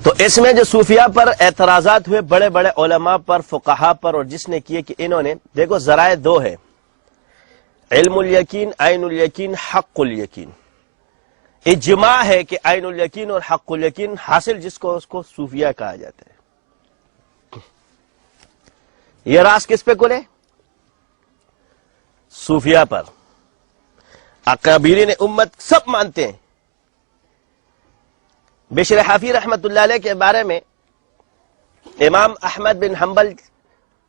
تو اس میں جو صوفیہ پر اعتراضات ہوئے بڑے بڑے علماء پر، فقہا پر، اور جس نے کیے کہ انہوں نے دیکھو ذرائع دو ہے، علم الیقین، عین الیقین، حق الیقین۔ اجماع ہے کہ عین الیقین اور حق الیقین حاصل جس کو اس کو صوفیہ کہا جاتا ہے۔ یہ راز کس پہ کھلے؟ صوفیہ پر۔ اکابرین امت سب مانتے ہیں۔ بشر حافی رحمت اللہ علیہ کے بارے میں امام احمد بن حنبل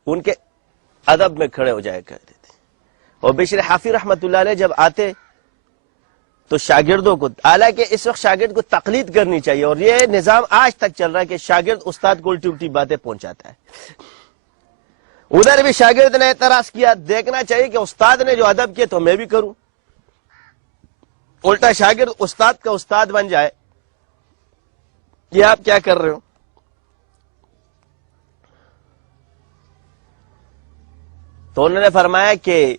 ان کے ادب میں کھڑے ہو جایا کرتے تھے، اور بشر حافی رحمت اللہ علیہ جب آتے تو شاگردوں کو، حالانکہ اس وقت شاگرد کو تقلید کرنی چاہیے، اور یہ نظام آج تک چل رہا ہے کہ شاگرد استاد کو الٹی الٹی باتیں پہنچاتا ہے۔ ادھر بھی شاگرد نے اعتراض کیا، دیکھنا چاہیے کہ استاد نے جو ادب کیا تو میں بھی کروں، الٹا شاگرد استاد کا استاد بن جائے، یہ آپ کیا کر رہے ہو؟ تو انہوں نے فرمایا کہ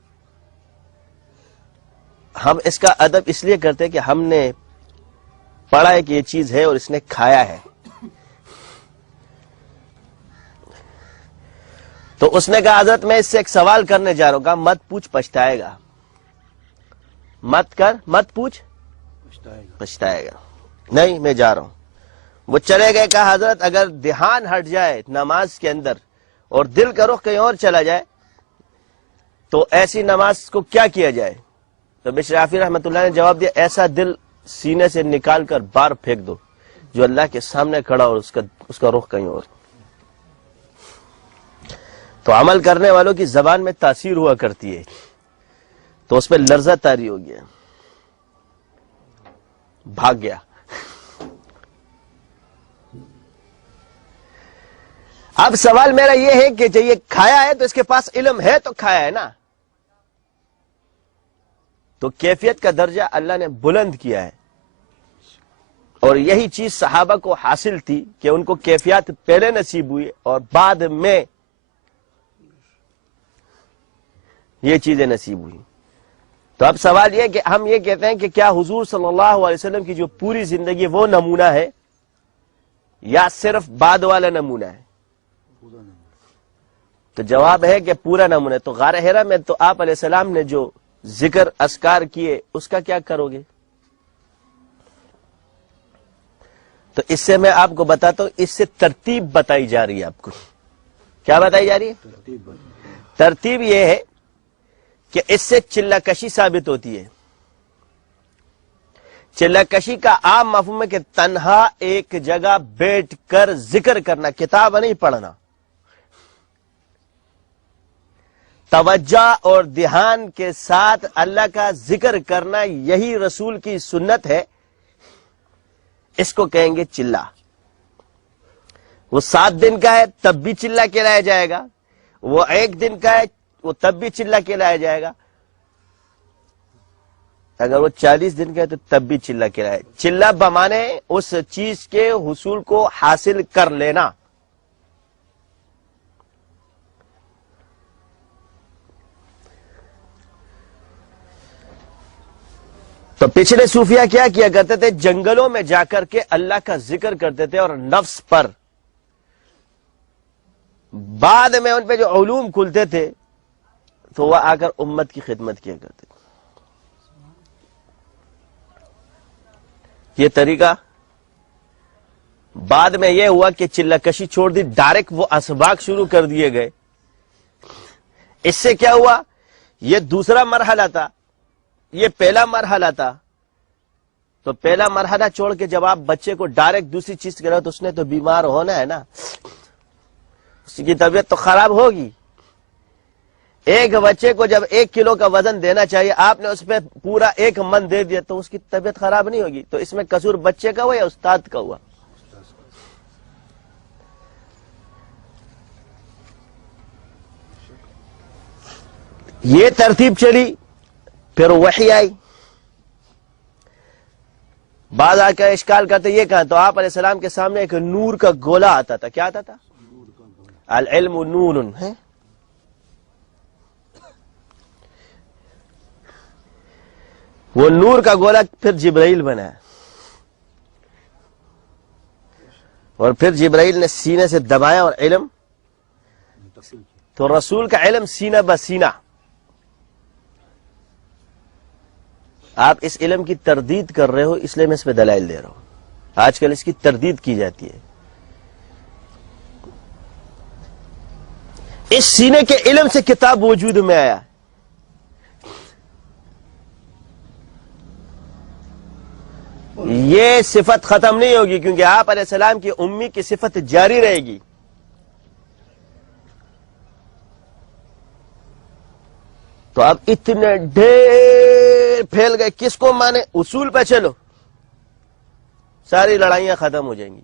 ہم اس کا ادب اس لیے کرتے کہ ہم نے پڑھا ہے کہ یہ چیز ہے اور اس نے کھایا ہے۔ تو اس نے کہا حضرت میں اس سے ایک سوال کرنے جا رہا ہوں، کہا مت پوچھ پچھتائے گا، مت کر مت پوچھ پچھتائے گا۔ نہیں میں جا رہا ہوں۔ وہ چلے گئے، کہا حضرت اگر دھیان ہٹ جائے نماز کے اندر اور دل کا رخ کہیں اور چلا جائے تو ایسی نماز کو کیا کیا جائے؟ تو بشر حافی رحمت اللہ نے جواب دیا، ایسا دل سینے سے نکال کر باہر پھینک دو جو اللہ کے سامنے کھڑا اور اس کا رخ کہیں اور۔ تو عمل کرنے والوں کی زبان میں تاثیر ہوا کرتی ہے، تو اس پہ لرزہ طاری ہو گیا، بھاگ گیا۔ اب سوال میرا یہ ہے کہ جب یہ کھایا ہے تو اس کے پاس علم ہے تو کھایا ہے نا، تو کیفیت کا درجہ اللہ نے بلند کیا ہے، اور یہی چیز صحابہ کو حاصل تھی کہ ان کو کیفیات پہلے نصیب ہوئی اور بعد میں یہ چیزیں نصیب ہوئی۔ تو اب سوال یہ کہ ہم یہ کہتے ہیں کہ کیا حضور صلی اللہ علیہ وسلم کی جو پوری زندگی وہ نمونہ ہے یا صرف بعد والا نمونہ ہے؟ تو جواب ہے کہ پورا نمونہ۔ تو غار حرا میں تو آپ علیہ السلام نے جو ذکر اذکار کیے اس کا کیا کرو گے؟ تو اس سے میں آپ کو بتاتا ہوں، اس سے ترتیب بتائی جا رہی ہے آپ کو۔ کیا بتائی جا رہی ہے؟ ترتیب یہ ہے کہ اس سے چلہ کشی ثابت ہوتی ہے۔ چلہ کشی کا عام مفہوم ہے کہ تنہا ایک جگہ بیٹھ کر ذکر کرنا، کتاب نہیں پڑھنا، توجہ اور دھیان کے ساتھ اللہ کا ذکر کرنا، یہی رسول کی سنت ہے، اس کو کہیں گے چلہ۔ وہ 7 دن کا ہے تب بھی چلہ کہلایا جائے گا، وہ 1 دن کا ہے وہ تب بھی چلہ کہلایا جائے گا، اگر وہ 40 دن کا ہے تو تب بھی چلہ کہلایا۔ چلہ بمانے اس چیز کے حصول کو حاصل کر لینا۔ تو پچھلے صوفیہ کیا کیا کرتے تھے؟ جنگلوں میں جا کر کے اللہ کا ذکر کرتے تھے، اور نفس پر بعد میں ان پہ جو علوم کھلتے تھے تو وہ آ کر امت کی خدمت کیا کرتے تھے۔ یہ طریقہ بعد میں یہ ہوا کہ چلہ کشی چھوڑ دی، ڈائریکٹ وہ اسباق شروع کر دیے گئے۔ اس سے کیا ہوا؟ یہ دوسرا مرحلہ تھا، یہ پہلا مرحلہ تھا۔ تو پہلا مرحلہ چھوڑ کے جب آپ بچے کو ڈائریکٹ دوسری چیز کرو تو اس نے تو بیمار ہونا ہے نا، اس کی طبیعت تو خراب ہوگی۔ ایک بچے کو جب 1 کلو کا وزن دینا چاہیے، آپ نے اس پہ پورا 1 من دے دیا تو اس کی طبیعت خراب نہیں ہوگی۔ تو اس میں قصور بچے کا ہوا یا استاد کا ہوا؟ یہ ترتیب چلی، پھر وحی آئی۔ بعض آ کر اشکال کرتے یہ کہا، تو آپ علیہ السلام کے سامنے ایک نور کا گولا آتا تھا۔ کیا آتا تھا؟ العلم نور ہے۔ وہ نور کا گولا پھر جبرائیل بنا۔ اور پھر جبرائیل نے سینے سے دبایا اور علم، تو رسول کا علم سینہ بسینہ. آپ اس علم کی تردید کر رہے ہو، اس لیے میں اس پہ دلائل دے رہا ہوں. آج کل اس کی تردید کی جاتی ہے. اس سینے کے علم سے کتاب وجود میں آیا. یہ صفت ختم نہیں ہوگی، کیونکہ آپ علیہ السلام کی امی کی صفت جاری رہے گی. تو اب اتنے ڈھیر پھیل گئے، کس کو مانے؟ اصول پہ چلو، ساری لڑائیاں ختم ہو جائیں گی.